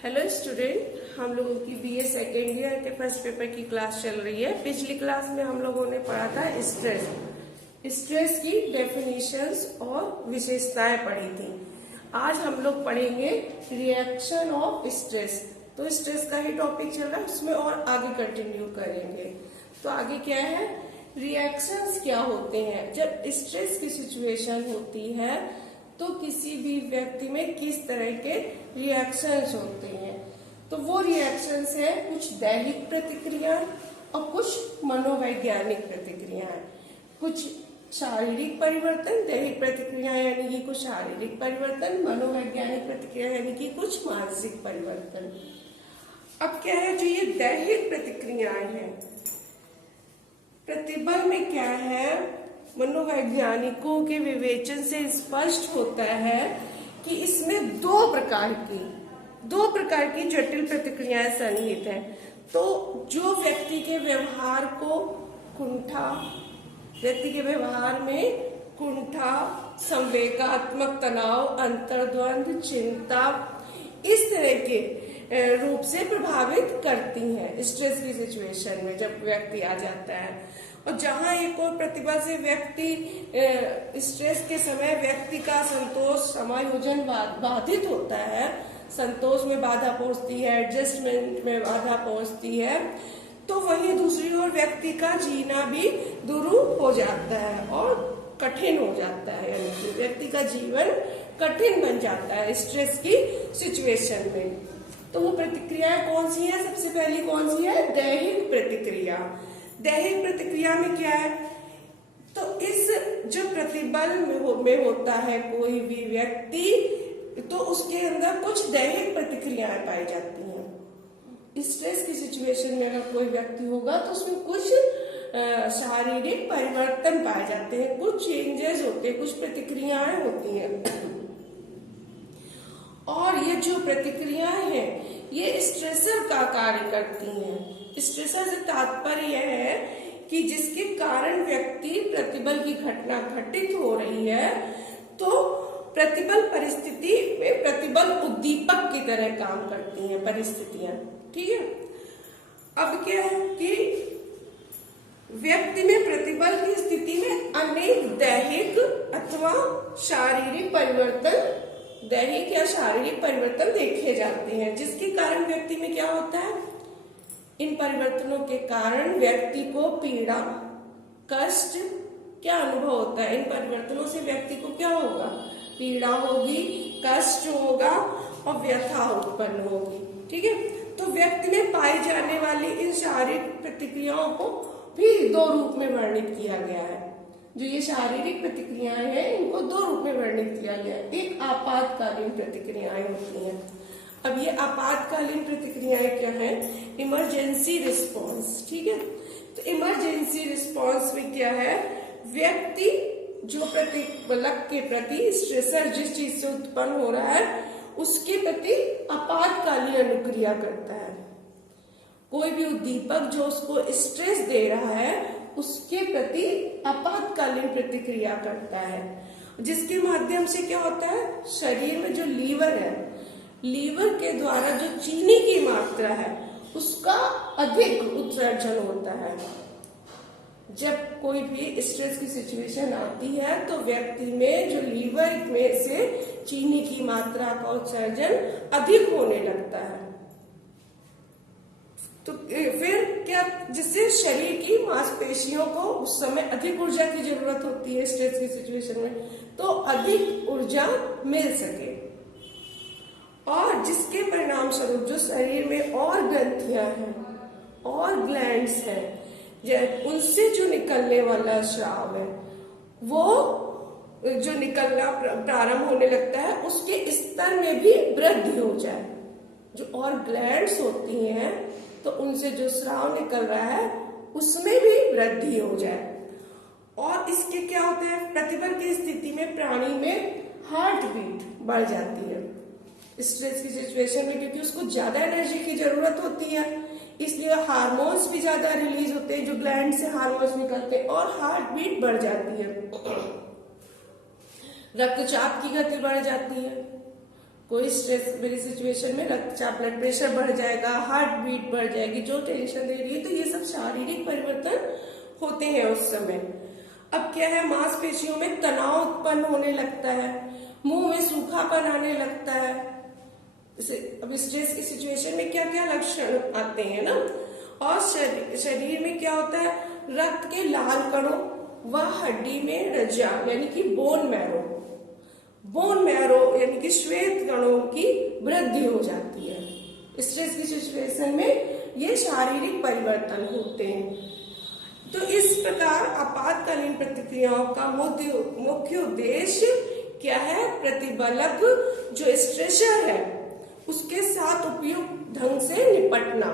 Hello student, हम लोगों की बीए सेकेंड ईयर के फर्स्ट पेपर की क्लास चल रही है। पिछली क्लास में हम लोगों ने पढ़ा था स्ट्रेस की डेफिनेशंस और विशेषताएं पढ़ी थी। आज हम लोग पढ़ेंगे रिएक्शन ऑफ स्ट्रेस। तो स्ट्रेस का ही टॉपिक चल रहा है, उसमें और आगे कंटिन्यू करेंगे। तो आगे क्या है, रिएक्शंस क्या होते हैं। जब स्ट्रेस की सिचुएशन होती है तो किसी भी व्यक्ति में किस तरह के रिएक्शंस होते हैं। तो वो रिएक्शंस है कुछ दैहिक प्रतिक्रियाएं और कुछ मनोवैज्ञानिक प्रतिक्रियाएं। कुछ शारीरिक परिवर्तन, दैहिक प्रतिक्रियाएं यानी कि कुछ शारीरिक परिवर्तन, मनोवैज्ञानिक प्रतिक्रिया यानी कि कुछ मानसिक परिवर्तन। अब क्या है, जो ये दैहिक प्रतिक्रियाएं हैं, प्रतिबल में क्या है, मनोवैज्ञानिकों के विवेचन से स्पष्ट होता है कि इसमें दो प्रकार की जटिल प्रतिक्रियाएं सन्निहित हैं। तो जो व्यक्ति के व्यवहार में कुंठा, संवेगात्मक तनाव, अंतर्द्वंद, चिंता, इस तरह के रूप से प्रभावित करती हैं स्ट्रेस की सिचुएशन में जब व्यक्ति आ जाता है। और जहां एक और प्रतिभा से व्यक्ति स्ट्रेस के समय व्यक्ति का संतोष समायोजन बाधित होता है, संतोष में बाधा पहुंचती है, एडजस्टमेंट में बाधा पहुंचती है, तो वही दूसरी ओर व्यक्ति का जीना भी दुरूह हो जाता है और कठिन हो जाता है, यानी कि व्यक्ति का जीवन कठिन बन जाता है स्ट्रेस की सिचुएशन में। तो वो प्रतिक्रियाएं कौन सी है, सबसे पहली कौन सी है, दैहिक प्रतिक्रिया। दैहिक प्रतिक्रिया में क्या है, तो इस जो प्रतिबल में होता है कोई भी व्यक्ति, तो उसके अंदर कुछ दैहिक प्रतिक्रियाएं पाई जाती हैं। स्ट्रेस की सिचुएशन में अगर कोई व्यक्ति होगा तो उसमें कुछ शारीरिक परिवर्तन पाए जाते हैं, कुछ चेंजेस होते हैं, कुछ प्रतिक्रियाएं होती हैं। और ये जो प्रतिक्रियाएं हैं ये स्ट्रेसर का कार्य करती हैं। स्ट्रेसर से तात्पर्य है कि जिसके कारण व्यक्ति प्रतिबल की घटना घटित हो रही है, तो प्रतिबल परिस्थिति में प्रतिबल उद्दीपक की तरह काम करती हैं परिस्थितियां। ठीक है, अब क्या है कि व्यक्ति में प्रतिबल की स्थिति में अनेक दैहिक अथवा शारीरिक परिवर्तन, दैहिक या शारीरिक परिवर्तन देखे जाते हैं, जिसके कारण व्यक्ति में क्या होता है, इन परिवर्तनों के कारण व्यक्ति को पीड़ा, कष्ट क्या अनुभव होता है। इन परिवर्तनों से व्यक्ति को क्या होगा, पीड़ा होगी, कष्ट होगा और व्यथा उत्पन्न होगी। ठीक है, तो व्यक्ति में पाई जाने वाली इन शारीरिक प्रतिक्रियाओं को भी दो रूप में वर्णित किया गया है। जो ये शारीरिक प्रतिक्रियाएं हैं इनको दो रूप में वर्णित किया गया है। एक आपातकालीन प्रतिक्रियाएं होती हैं। अब ये आपातकालीन प्रतिक्रियाएं क्या है, इमरजेंसी रिस्पॉन्स। ठीक है, तो इमरजेंसी रिस्पॉन्स में क्या है, व्यक्ति जो प्रतिबलक के प्रति, स्ट्रेसर जिस चीज से उत्पन्न हो रहा है उसके प्रति आपातकालीन अनुक्रिया करता है। कोई भी उद्दीपक जो उसको स्ट्रेस दे रहा है उसके प्रति आपातकालीन प्रतिक्रिया करता है, जिसके माध्यम से क्या होता है, शरीर में जो लीवर है, लीवर के द्वारा जो चीनी की मात्रा है उसका अधिक उत्सर्जन होता है। जब कोई भी स्ट्रेस की सिचुएशन आती है तो व्यक्ति में जो लीवर में से चीनी की मात्रा का उत्सर्जन अधिक होने लगता है। तो फिर क्या, जिससे शरीर की मांसपेशियों को उस समय अधिक ऊर्जा की जरूरत होती है स्ट्रेस की सिचुएशन में, तो अधिक ऊर्जा मिल सके, और जिसके परिणाम स्वरूप जो शरीर में और ग्रंथियां हैं और ग्लैंड्स हैं, उनसे जो निकलने वाला स्राव है वो जो निकलना प्रारंभ होने लगता है, उसके स्तर में भी वृद्धि हो जाए। जो और ग्लैंड्स होती हैं तो उनसे जो स्राव निकल रहा है उसमें भी वृद्धि हो जाए। और इसके क्या होता है, प्रतिबल की स्थिति में प्राणी में हार्ट बीट बढ़ जाती है स्ट्रेस की सिचुएशन में, क्योंकि उसको ज्यादा एनर्जी की जरूरत होती है, इसलिए हार्मोन्स भी ज्यादा रिलीज होते हैं, जो ग्लैंड से हार्मोन्स निकलते हैं, और हार्ट बीट बढ़ जाती है, रक्तचाप की गति बढ़ जाती है, कोई स्ट्रेस मेरी सिचुएशन में रक्तचाप, ब्लड प्रेशर बढ़ जाएगा, हार्ट बीट बढ़ जाएगी, जो टेंशन दे रही है, तो ये सब शारीरिक परिवर्तन होते हैं उस समय। अब क्या है, मांसपेशियों में तनाव उत्पन्न होने लगता है, मुंह में सूखापन आने लगता है। अब स्ट्रेस की सिचुएशन में क्या क्या लक्षण आते हैं ना, और शरीर में क्या होता है, रक्त के लाल कणों व हड्डी में रज्जा यानी कि बोन मैरो यानी कि श्वेत कणों की वृद्धि हो जाती है। स्ट्रेस की सिचुएशन में ये शारीरिक परिवर्तन होते हैं। तो इस प्रकार आपातकालीन प्रतिक्रियाओं का मुख्य उद्देश्य क्या है, प्रतिबलक जो स्ट्रेसर है उसके साथ उपयुक्त ढंग से निपटना।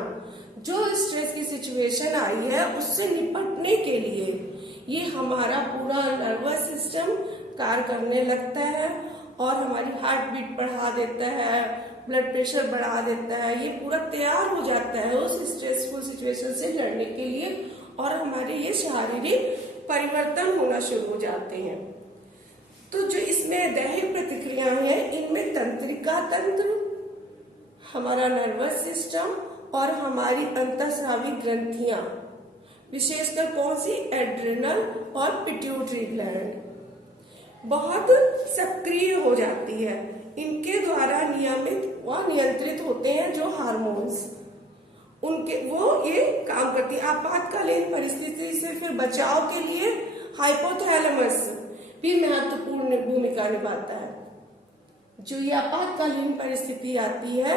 जो स्ट्रेस की सिचुएशन आई है उससे निपटने के लिए ये हमारा पूरा नर्वस सिस्टम कार्य करने लगता है और हमारी हार्ट बीट बढ़ा देता है, ब्लड प्रेशर बढ़ा देता है। ये पूरा तैयार हो जाता है उस स्ट्रेसफुल सिचुएशन से लड़ने के लिए, और हमारे ये शारीरिक परिवर्तन होना शुरू हो जाते हैं। तो जो इसमें दैहिक प्रतिक्रियाएं हैं, इनमें तंत्रिका तंत्र, हमारा नर्वस सिस्टम और हमारी अंतःस्रावी ग्रंथियां, विशेषकर कौन सी, एड्रिनल और पिट्यूटरी ग्लैंड बहुत सक्रिय हो जाती है। इनके द्वारा नियमित व नियंत्रित होते हैं जो हार्मोन्स, उनके वो ये काम करती है। आपातकालीन परिस्थिति से फिर बचाव के लिए हाइपोथैलेमस भी महत्वपूर्ण भूमिका निभाता है। जो ये आपातकालीन परिस्थिति आती है,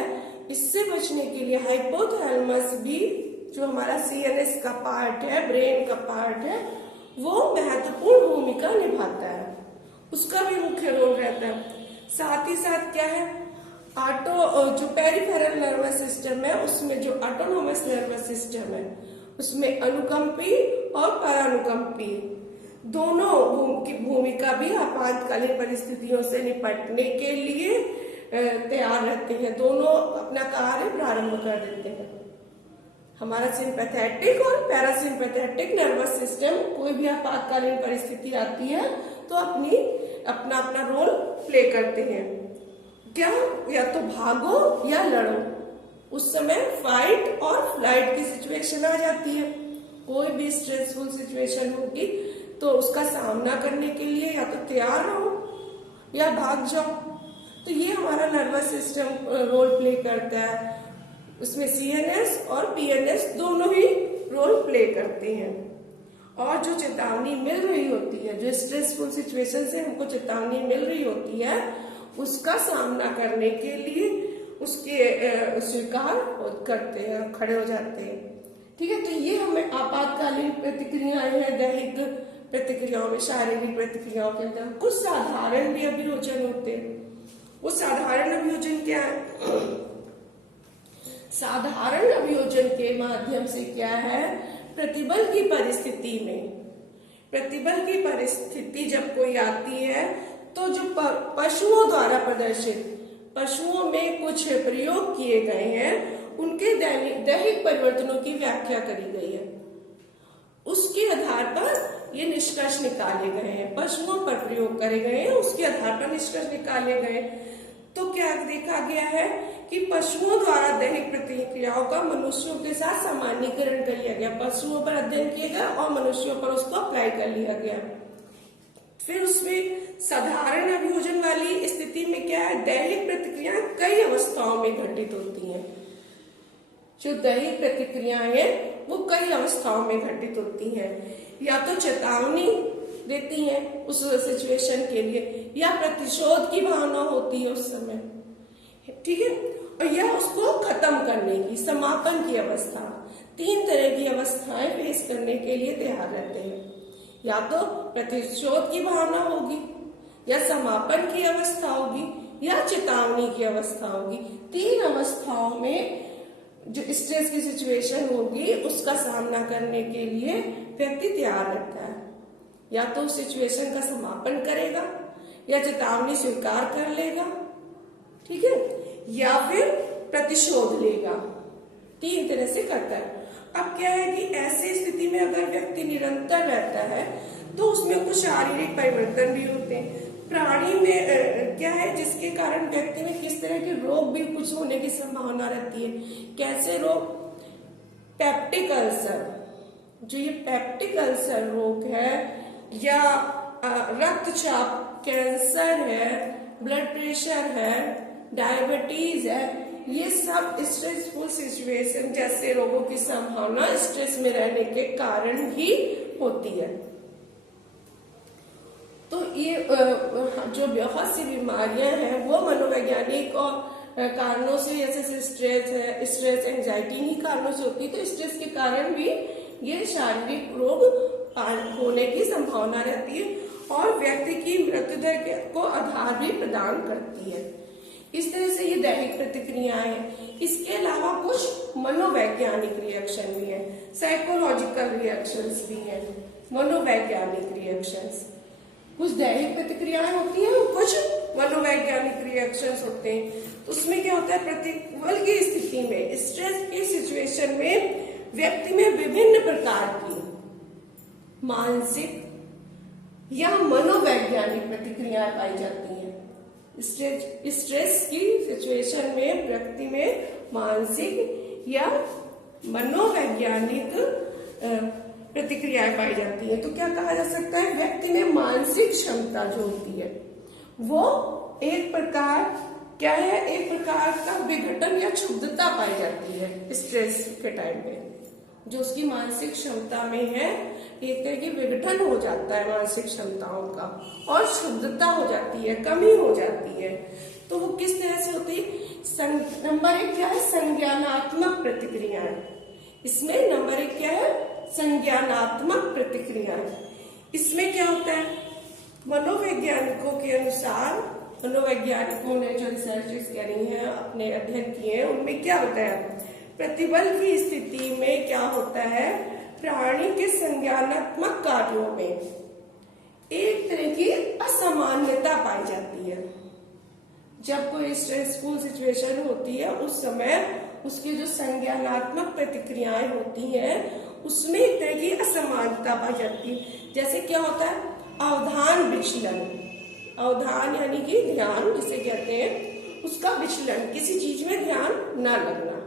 इससे बचने के लिए हाइपोथैलेमस भी, जो हमारा सीएनएस का पार्ट है, ब्रेन का पार्ट है, वो महत्वपूर्ण भूमिका निभाता है, उसका भी मुख्य रोल रहता है। साथ ही साथ क्या है, जो पेरिफेरल नर्वस सिस्टम है, उसमें जो ऑटोनोमस नर्वस सिस्टम है, उसमें अनुकंपी और परानुकंपी दोनों की भूमिका भी आपातकालीन परिस्थितियों से निपटने के लिए तैयार रहते हैं। दोनों अपना कार्य प्रारंभ कर देते हैं। हमारा सिंपैथेटिक और पैरासिम्पैथेटिक नर्वस सिस्टम, कोई भी आपातकालीन परिस्थिति आती है तो अपना अपना रोल प्ले करते हैं। क्या, या तो भागो या लड़ो। उस समय फाइट और फ्लाइट की सिचुएशन आ जाती है। कोई भी स्ट्रेसफुल सिचुएशन होगी तो उसका सामना करने के लिए या तो तैयार रहो या भाग जाओ। तो ये हमारा नर्वस सिस्टम रोल प्ले करता है। उसमें सीएनएस और पीएनएस दोनों ही रोल प्ले करते हैं। और जो चेतावनी मिल रही होती है, जो स्ट्रेसफुल सिचुएशन से हमको चेतावनी मिल रही होती है, उसका सामना करने के लिए उसके स्वीकार करते हैं, खड़े हो जाते हैं। ठीक है, तो ये हमें आपातकालीन प्रतिक्रियाएं हैं दैहिक प्रतिक्रियाओं में, शारीरिक प्रतिक्रियाओं के अंदर। कुछ साधारण भी अभियोजन होते हैं। वो साधारण अभियोजन क्या है? साधारण अभियोजन के माध्यम से क्या है, प्रतिबल की परिस्थिति में, प्रतिबल की परिस्थिति जब कोई आती है तो जो पशुओं द्वारा प्रदर्शित, पशुओं में कुछ प्रयोग किए गए हैं, उनके दैहिक परिवर्तनों की व्याख्या करी गई है। उसके आधार पर ये निष्कर्ष निकाले गए हैं, पशुओं पर प्रयोग करे गए हैं, उसके आधार पर निष्कर्ष निकाले गए। तो क्या देखा गया है कि पशुओं द्वारा दैहिक प्रतिक्रियाओं का मनुष्यों के साथ सामान्यीकरण कर लिया गया। पशुओं पर अध्ययन किया गया और मनुष्यों पर उसको अप्लाई कर लिया गया। फिर उसमें साधारण अभियोजन वाली स्थिति में क्या है, दैहिक प्रतिक्रियाएं कई अवस्थाओं में घटित होती हैं। जो दैहिक प्रतिक्रियाएं हैं वो कई अवस्थाओं में घटित होती हैं। या तो चेतावनी देती हैं उस सिचुएशन के लिए, या प्रतिशोध की भावना होती है उस समय, ठीक है, और या उसको खत्म करने की, समापन की अवस्था। 3 तरह की अवस्थाएं फेस करने के लिए तैयार रहते हैं। या तो प्रतिशोध की भावना होगी, या समापन की अवस्था होगी, या चेतावनी की अवस्था होगी। 3 अवस्थाओं में जो स्ट्रेस की सिचुएशन होगी उसका सामना करने के लिए व्यक्ति तैयार रहता है। या तो उस सिचुएशन का समापन करेगा, या चेतावनी स्वीकार कर लेगा, ठीक है, या फिर प्रतिशोध लेगा। 3 तरह से करता है। अब क्या है कि ऐसी स्थिति में अगर व्यक्ति निरंतर रहता है तो उसमें कुछ शारीरिक परिवर्तन भी होते हैं। प्राणी में क्या है जिसके कारण व्यक्ति में किस तरह के रोग भी कुछ होने की संभावना रहती है। कैसे रोग? पेप्टिक अल्सर, जो ये पेप्टिक अल्सर रोग है, या रक्तचाप, कैंसर है, ब्लड प्रेशर है, डायबिटीज है, ये सब स्ट्रेसफुल सिचुएशन जैसे रोगों की संभावना स्ट्रेस में रहने के कारण ही होती है। तो ये जो बहुत सी बीमारियां हैं वो मनोवैज्ञानिक और कारणों से, जैसे स्ट्रेस एंजाइटी इन्हीं कारणों से होती है। तो स्ट्रेस के कारण भी ये शारीरिक रोग होने की संभावना रहती है और व्यक्ति की मृत्यु दर को आधार भी प्रदान करती है। इस तरह से ये दैहिक प्रतिक्रियाएं हैं। इसके अलावा कुछ मनोवैज्ञानिक रिएक्शन भी है, साइकोलॉजिकल रिएक्शंस भी है, मनोवैज्ञानिक रिएक्शंस। कुछ दैहिक प्रतिक्रियाएं होती हैं और कुछ मनोवैज्ञानिक रिएक्शंस होते हैं। तो उसमें क्या होता है, प्रतिबल की स्थिति में, स्ट्रेस की सिचुएशन में व्यक्ति में विभिन्न प्रकार की मानसिक या मनोवैज्ञानिक प्रतिक्रियाएं पाई जाती हैं। स्ट्रेस की सिचुएशन में व्यक्ति में मानसिक या मनोवैज्ञानिक प्रतिक्रियाएं पाई जाती है। तो क्या कहा जा सकता है, व्यक्ति में मानसिक क्षमता जो होती है वो एक प्रकार क्या है, एक प्रकार का विघटन या क्षुब्धता पाई जाती है स्ट्रेस के टाइम पे। जो उसकी मानसिक क्षमता में है एक तरह की विघटन हो जाता है मानसिक क्षमताओं का, और क्षुब्धता हो जाती है, कमी हो जाती है। तो वो किस तरह से होती है? नंबर एक क्या है, संज्ञानात्मक प्रतिक्रियाएं। इसमें नंबर एक क्या है, संज्ञानात्मक प्रतिक्रियाएं। इसमें क्या होता है, मनोवैज्ञानिकों के अनुसार, मनोवैज्ञानिकों ने जो रिसर्चेस करी हैं, अपने अध्ययन किए हैं, उनमें क्या होता है, प्रतिबल की स्थिति में क्या होता है, प्राणी के संज्ञानात्मक कार्यों में एक तरह की असामान्यता पाई जाती है। जब कोई स्ट्रेसफुल सिचुएशन होती है उस समय उसकी जो संज्ञानात्मक प्रतिक्रियाएं होती हैं उसमें एक तरह की असमानता पाई जाती है। जैसे क्या होता है, अवधान विचलन। अवधान यानी कि ध्यान जिसे कहते हैं, उसका विचलन, किसी चीज में ध्यान न लगना,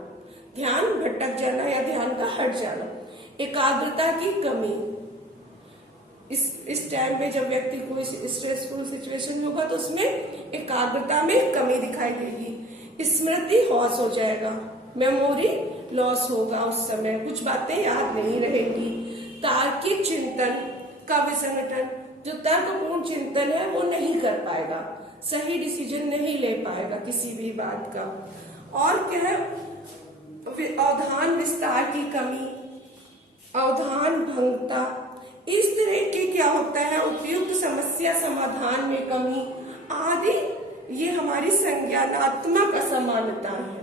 ध्यान भटक जाना या ध्यान का हट जाना, एकाग्रता की कमी। इस टाइम में जब व्यक्ति को स्ट्रेसफुल सिचुएशन होगा तो उसमें एकाग्रता में कमी दिखाई देगी, स्मृति लॉस हो जाएगा, मेमोरी लॉस होगा, उस समय कुछ बातें याद नहीं रहेगी, तार्किक चिंतन का विसंगठन, जो तर्कपूर्ण चिंतन है वो नहीं कर पाएगा, सही डिसीजन नहीं ले पाएगा किसी भी बात का। और क्या है, अवधान विस्तार की कमी, अवधान भंगता, इस तरह के क्या होता है, उपयुक्त समस्या समाधान में कमी आदि, ये हमारी संज्ञानात्मक असमानता है।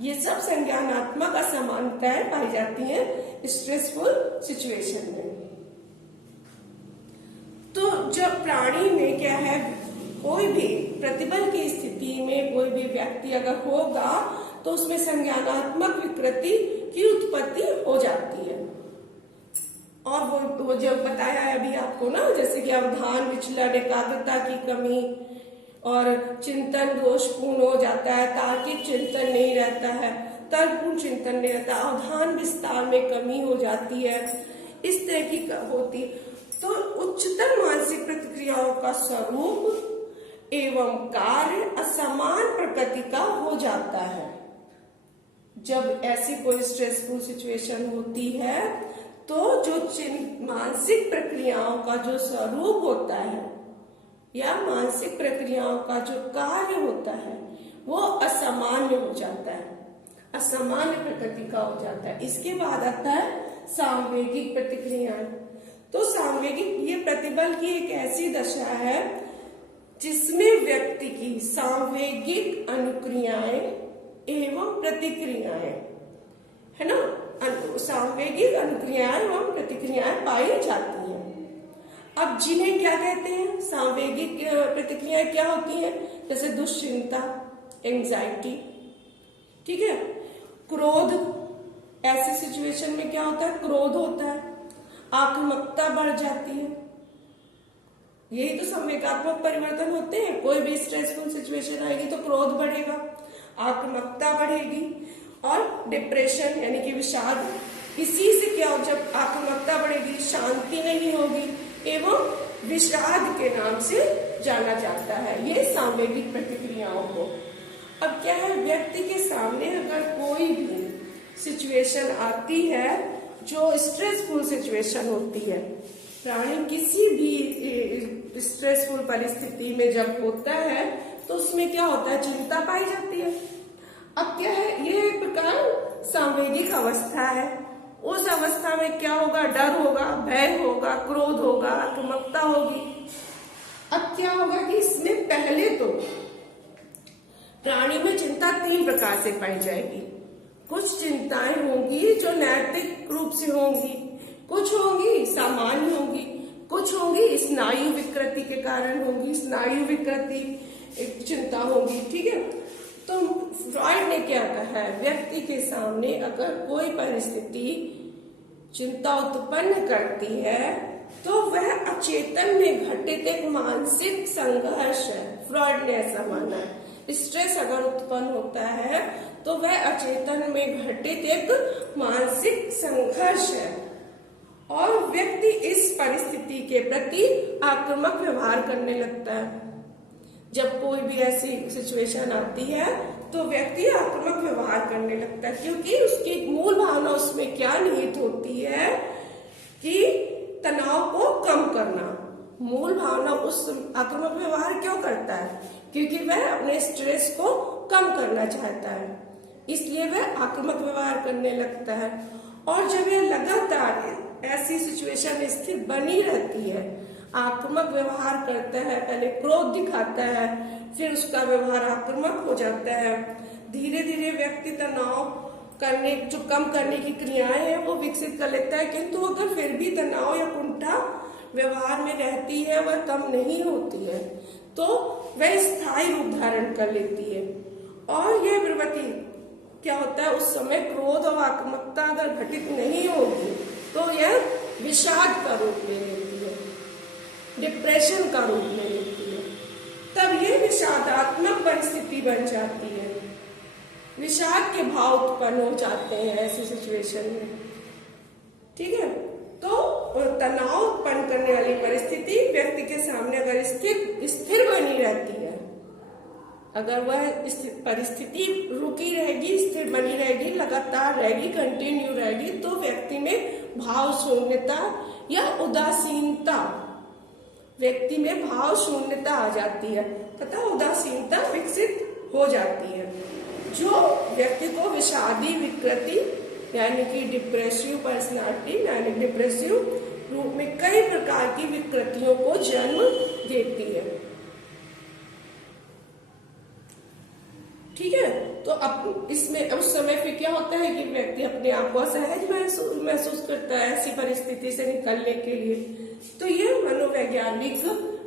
ये सब संज्ञानात्मक असमानताएं पाई जाती हैं स्ट्रेसफुल सिचुएशन में। तो जब प्राणी में क्या है, कोई भी प्रतिबल की स्थिति में कोई भी व्यक्ति अगर होगा तो उसमें संज्ञानात्मक विकृति की उत्पत्ति हो जाती है। और वो जो बताया है अभी आपको ना, जैसे कि अवधान विचलन, एकाग्रता की कमी, और चिंतन दोषपूर्ण हो जाता है, तार्किक चिंतन नहीं रहता है, तर्कपूर्ण चिंतन नहीं रहता, अवधान विस्तार में कमी हो जाती है, इस तरह की होती। तो उच्चतर मानसिक प्रतिक्रियाओं का स्वरूप एवं कार्य असमान प्रकृति का हो जाता है। जब ऐसी कोई स्ट्रेसफुल सिचुएशन होती है तो जो मानसिक प्रक्रियाओं का जो स्वरूप होता है या मानसिक प्रक्रियाओं का जो कार्य होता है वो असामान्य हो जाता है, असामान्य प्रकृति का हो जाता है। इसके बाद आता है सांवेगिक प्रतिक्रियाएं। तो सांवेगिक, ये प्रतिबल की एक ऐसी दशा है जिसमें व्यक्ति की सांवेगिक अनुक्रियाएं एवं प्रतिक्रियाएं, है ना, सांवेगिक अनुक्रियाएं एवं प्रतिक्रियाएं पाई जाती हैं। अब जिन्हें क्या कहते हैं, सांवेगिक प्रतिक्रियाएं क्या होती हैं, जैसे दुश्चिंता, एंजाइटी, ठीक है, क्रोध, ऐसी सिचुएशन में क्या होता है, क्रोध होता है, आक्रामकता बढ़ जाती है, यही तो संवेगात्मक परिवर्तन होते हैं। कोई भी स्ट्रेसफुल सिचुएशन आएगी तो क्रोध बढ़ेगा, आक्रामकता बढ़ेगी और डिप्रेशन यानी कि विषाद। इसी से क्या हो, जब आक्रामकता बढ़ेगी शांति नहीं होगी एवं विषाद के नाम से जाना जाता है ये सांवेगिक प्रतिक्रियाओं को। अब क्या है, व्यक्ति के सामने अगर कोई भी सिचुएशन आती है जो स्ट्रेसफुल सिचुएशन होती है, प्राणी किसी भी स्ट्रेसफुल परिस्थिति में जब होता है तो उसमें क्या होता है, चिंता पाई जाती है। अब क्या है, ये एक प्रकार सांवेगिक अवस्था है। उस अवस्था में क्या होगा, डर होगा, भय होगा, क्रोध होगा, आक्रामकता होगी। अब क्या होगा कि इसमें पहले तो प्राणी में चिंता 3 प्रकार से पाई जाएगी। कुछ चिंताएं होंगी जो नैतिक रूप से होंगी, कुछ होंगी सामान्य होंगी, कुछ होंगी स्नायु विकृति के कारण होंगी, स्नायु विकृति एक चिंता होगी। ठीक है, तो फ्रॉइड ने क्या कहा है, व्यक्ति के सामने अगर कोई परिस्थिति चिंता उत्पन्न करती है तो वह अचेतन में घटित एक मानसिक संघर्ष है। फ्रॉइड ने ऐसा माना है, स्ट्रेस अगर उत्पन्न होता है तो वह अचेतन में घटित एक मानसिक संघर्ष है और व्यक्ति इस परिस्थिति के प्रति आक्रामक व्यवहार करने लगता है। जब कोई भी ऐसी सिचुएशन आती है तो व्यक्ति आक्रामक व्यवहार करने लगता है, क्योंकि उसकी मूल भावना उसमें क्या निहित होती है कि तनाव को कम करना। मूल भावना उस आक्रामक व्यवहार क्यों करता है, क्योंकि वह अपने स्ट्रेस को कम करना चाहता है, इसलिए वह आक्रामक व्यवहार करने लगता है। और जब यह लगातार ऐसी सिचुएशन स्थिर बनी रहती है, आक्रामक व्यवहार करता है, पहले क्रोध दिखाता है, फिर उसका व्यवहार आक्रामक हो जाता है, धीरे धीरे व्यक्ति तनाव करने जो कम करने की क्रियाएं हैं वो विकसित कर लेता है, किंतु अगर फिर भी तनाव या कुंठा व्यवहार में रहती है, वह कम नहीं होती है, तो वह स्थायी रूप धारण कर लेती है। और यह प्रवृत्ति क्या होता है, उस समय क्रोध और आक्रामकता अगर घटित नहीं होगी तो यह विषाद का रूप ले लेती है, डिप्रेशन का रूप ले लेती है। तब यह विषादात्मक परिस्थिति बन जाती है, विषाद के भाव उत्पन्न हो जाते हैं ऐसी सिचुएशन में। ठीक है, तो तनाव उत्पन्न करने वाली परिस्थिति व्यक्ति के सामने अगर स्थिर बनी रहती है, अगर वह परिस्थिति रुकी रहेगी, स्थिर बनी रहेगी, लगातार रहेगी, कंटिन्यू रहेगी, तो व्यक्ति में भाव शून्यता या उदासीनता, व्यक्ति में भाव शून्यता आ जाती है तथा उदासीनता विकसित हो जाती है, जो व्यक्ति को विषादी विकृति यानी कि डिप्रेसिव पर्सनालिटी यानी डिप्रेसिव रूप में कई प्रकार की विकृतियों को जन्म देती है। ठीक है, तो अब इसमें उस समय फिर क्या होता है कि व्यक्ति अपने आप को असहज महसूस करता है ऐसी परिस्थिति से निकलने के लिए। तो ये मनोवैज्ञानिक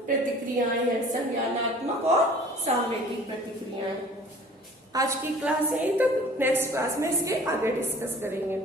प्रतिक्रियाएं हैं, संज्ञानात्मक और सांवेगिक प्रतिक्रियाएं। आज की क्लास यहीं तक, नेक्स्ट क्लास में इसके आगे डिस्कस करेंगे।